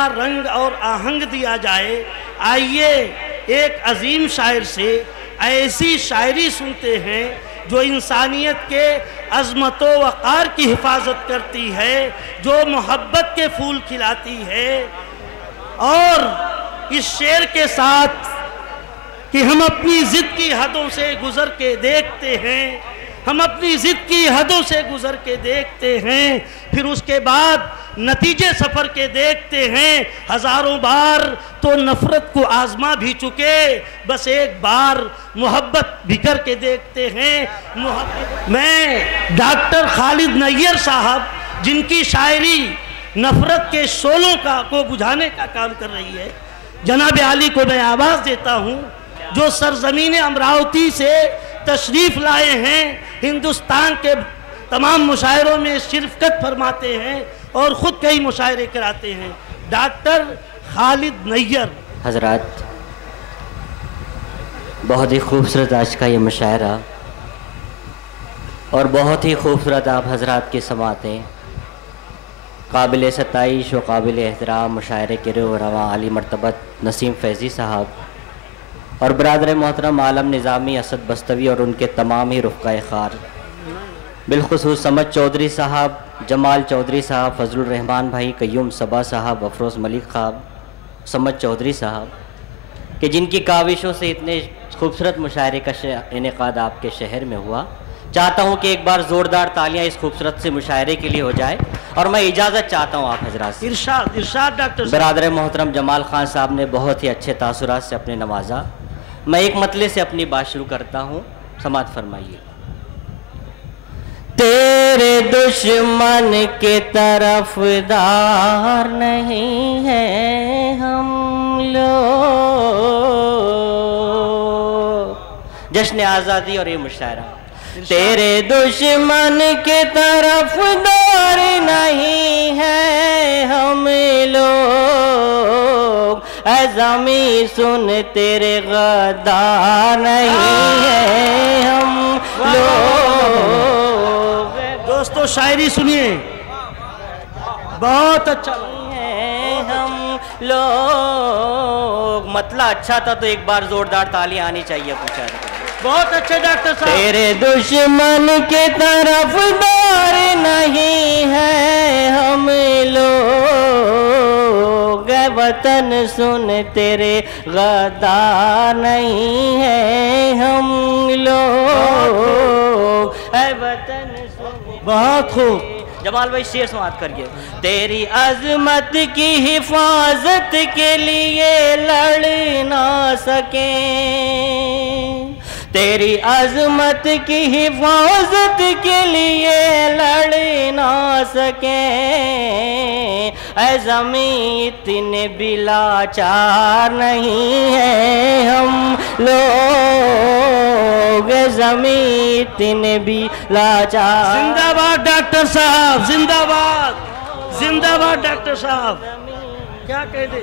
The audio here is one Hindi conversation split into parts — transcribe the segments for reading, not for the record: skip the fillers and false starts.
नया रंग और आहंग दिया जाए। आइए एक अजीम शायर से ऐसी शायरी सुनते हैं जो इंसानियत के अज़मत व वक़ार की हिफाजत करती है, जो मोहब्बत के फूल खिलाती है। और इस शेर के साथ कि हम अपनी ज़िद की हदों से गुज़र के देखते हैं, हम अपनी ज़िद की हदों से गुज़र के देखते हैं, फिर उसके बाद नतीजे सफ़र के देखते हैं। हज़ारों बार तो नफ़रत को आज़मा भी चुके, बस एक बार मोहब्बत भी करके देखते हैं। मैं डॉक्टर खालिद नैयर साहब, जिनकी शायरी नफ़रत के शोलों को बुझाने का काम कर रही है, जनाब आली को मैं आवाज़ देता हूँ, जो सरज़मीन अमरावती से तशरीफ़ लाए हैं, हिंदुस्तान के तमाम मुशायरों में शिरकत फरमाते हैं और ख़ुद कई मुशायरे कराते हैं। डॉक्टर खालिद नैयर। हज़रात, बहुत ही खूबसूरत आज का ये मुशायरा और बहुत ही खूबसूरत आप हज़रात की समातें, काबिल सताइश व काबिल एहतराम मुशायरे के रवा आली मर्तबत नसीम फैज़ी साहब और बरादर मोहतरम आलम निज़ामी असद बस्तवी और उनके तमाम ही रुफ़क़ाए ख़ार, बिलख़ुसूस समद चौधरी साहब, जमाल चौधरी साहब, फजलुर रहमान भाई, कय्यूम सबा साहब, अफरोज़ मलिक खाब, समद चौधरी साहब, कि जिनकी काविशों से इतने खूबसूरत मुशायरे का इनेकाद आपके शहर में हुआ। चाहता हूँ कि एक बार ज़ोरदार तालियाँ इस खूबसूरत से मुशायरे के लिए हो जाए और मैं इजाज़त चाहता हूँ आप हज़रात से। इरशाद इरशाद डॉक्टर। बरादर मोहतरम जमाल ख़ान साहब ने बहुत ही अच्छे तासुरात से अपने नवाजा। मैं एक मतले से अपनी बात शुरू करता हूँ, समात फरमाइए। तेरे दुश्मन के तरफदार नहीं है हम लोग। जश्न आज़ादी और ये मुशायरा। तेरे दुश्मन के तरफदार नहीं है हम लोग, ऐ ज़मीं सुन तेरे गद्दार नहीं है हम लोग। दोस्तों शायरी सुनिए, बहुत अच्छा है हम लोग। मतलब अच्छा था तो एक बार जोरदार तालियां आनी चाहिए मुशायरे। बहुत अच्छे डॉक्टर साहब। तेरे दुश्मन के तरफदार नहीं है हम लोग, वतन सुन तेरे गद्दार नहीं है हम लोग, वतन सुन। बहुत खूब जमाल भाई शेर समात करिए। तेरी अजमत की हिफाजत के लिए लड़ ना सके, तेरी अजमत की हिफाजत के लिए लड़ ना सके, ऐ ज़मीं इतने बिलाचार नहीं है हम लोग, ज़मीं इतने बिलाचार। जिंदाबाद डॉक्टर साहब, जिंदाबाद जिंदाबाद डॉक्टर साहब। क्या कह दे,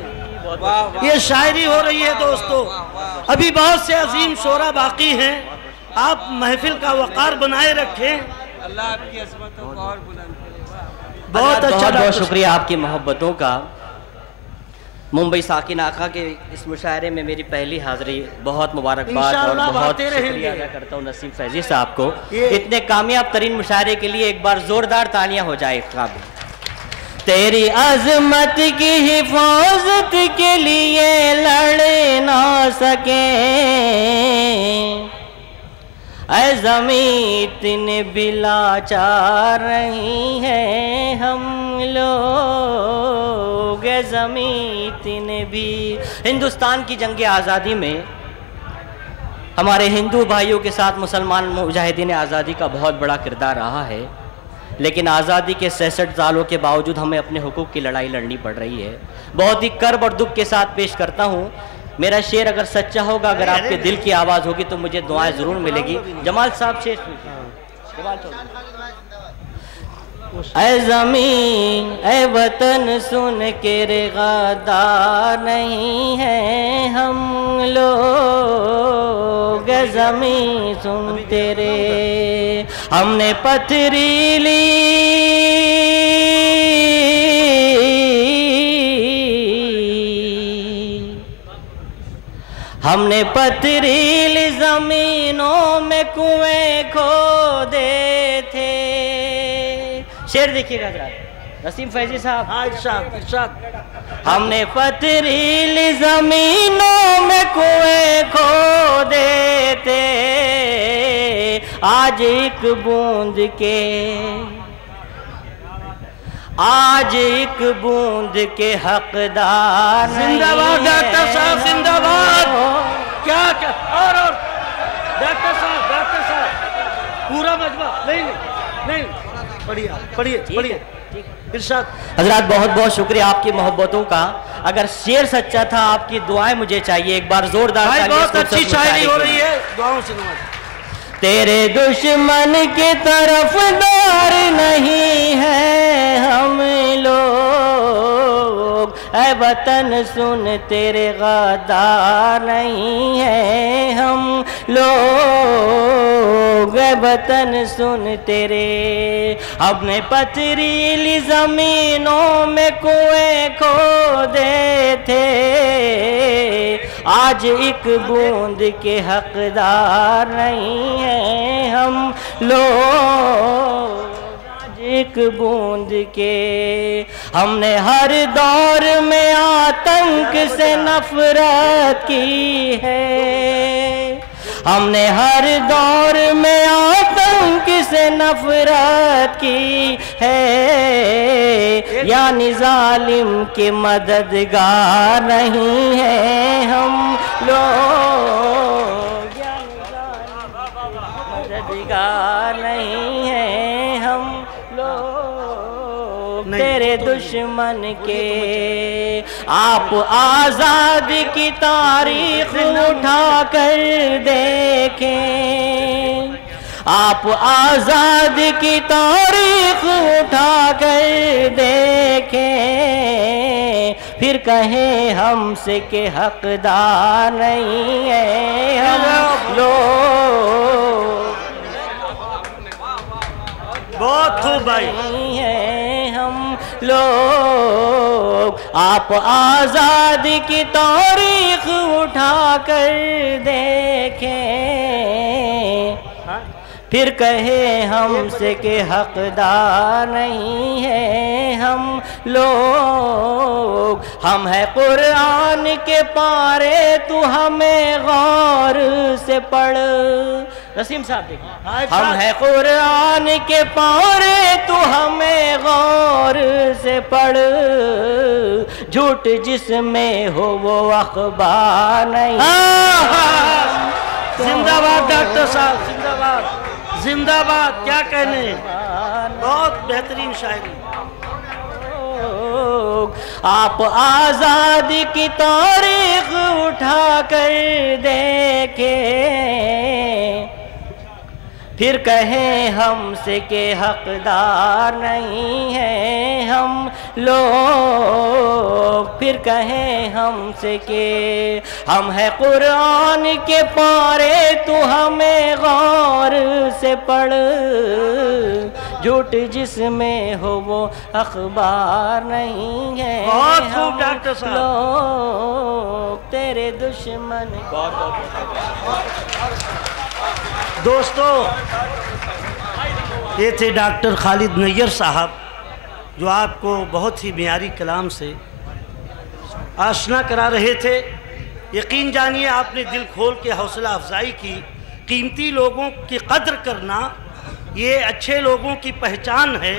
ये शायरी हो रही है दोस्तों। अभी बहुत से अजीम शोरा बाकी हैं, आप महफिल का वक़ार बनाए रखें। अल्लाह आपकी अज़मतों को और बुलंद करे। बहुत अच्छा, बहुत शुक्रिया आपकी मोहब्बतों का। मुंबई साकिन आका के इस मुशायरे में मेरी पहली हाज़िरी, बहुत मुबारकबाद और बहुत शुक्रिया अदा करता हूँ नसीम फैज़ी साहब को। इतने कामयाब तरीन मुशायरे के लिए एक बार ज़ोरदार तालियाँ हो जाए। तेरी अजमत की हिफाजत के लिए लड़ ना सके, ऐ ज़मीं इतने बिलाचार नहीं है हम लोग, ऐ ज़मीं इतने भी। हिंदुस्तान की जंग आज़ादी में हमारे हिंदू भाइयों के साथ मुसलमान मुजाहिदीन आज़ादी का बहुत बड़ा किरदार रहा है, लेकिन आज़ादी के 66 सालों के बावजूद हमें अपने हुकूक की लड़ाई लड़नी पड़ रही है। बहुत ही कर्ब और दुख के साथ पेश करता हूँ। मेरा शेर अगर सच्चा होगा, अगर आपके दिल की आवाज़ होगी तो मुझे दुआएं ज़रूर मिलेगी। जमाल साहब शेर। ऐ ज़मीन ऐ वतन सुन के रे गद्दार नहीं है हम लोग, ज़मीन सुन तेरे हमने पथरीली हमने पथरीली जमीनों में कुएं खोदे थे। शेर देखिएगा जरा, नसीम फैजी साहब। हाँ, इरशाद इरशाद। हमने पथरीली जमीनों में कुएं खोदे थे, आज एक बूंद के, आज एक बूंद के हकदार नहीं। जिंदाबाद डॉक्टर साहब, जिंदाबाद। क्या क्या और डॉक्टर साहब पूरा मजमा। नहीं नहीं, बढ़िया, पढ़िए पढ़िए इरशाद। हजरात बहुत बहुत शुक्रिया आपकी मोहब्बतों का। अगर शेर सच्चा था, आपकी दुआएं मुझे चाहिए। एक बार जोरदार भाई, तालियां बहुत अच्छी शायरी हो रही है, दुआओं से नवाज। तेरे दुश्मन की तरफदार नहीं है हम लोग, ऐ वतन सुन तेरे गद्दार नहीं है हम लोग, ऐ वतन सुन तेरे। हमने पथरीली जमीनों में कुएं खोदे थे, आज एक बूंद के हकदार नहीं है हम लोग, आज एक बूंद के। हमने हर दौर में आतंक से नफरत की है, हमने हर दौर में आतंक से नफरत की है, यानी जालिम के मददगार नहीं है हम लोग, यानी मददगार नहीं है हम लोग तेरे दुश्मन के। आप आजाद की तारीख उठा कर देखें, आप आजाद की तारीख उठा कर देखें, फिर कहें हमसे के हकदार नहीं है हम लोग, बहुत खूब भाई, नहीं है हम लोग। आप आजाद की तारीख उठा कर देखें, फिर कहे हमसे के हकदार नहीं है हम लोग। हम है कुरान के पारे, तू हमें गौर से पढ़। नसीम साहब देखिए, हम है कुरान के पारे, तू हमें गौर से पढ़। झूठ जिसमें हो वो अखबार नहीं। जिंदाबाद डॉक्टर साहब, जिंदाबाद जिंदाबाद। क्या कहने, बहुत बेहतरीन शायरी। आप आजादी की तारीख उठा कर देखें, फिर कहें हमसे के हकदार नहीं है हम लोग, फिर कहें हमसे के हम है कुरान के पारे, तू हमें गौर से पढ़। झूठ जिसमें हो वो अखबार नहीं है। बहुत खूब डॉक्टर साहब। लोग तेरे दुश्मन। दोस्तों, ये थे डॉक्टर खालिद नैयर साहब, जो आपको बहुत ही मियारी कलाम से आशना करा रहे थे। यकीन जानिए, आपने दिल खोल के हौसला अफजाई की। कीमती लोगों की कद्र करना ये अच्छे लोगों की पहचान है।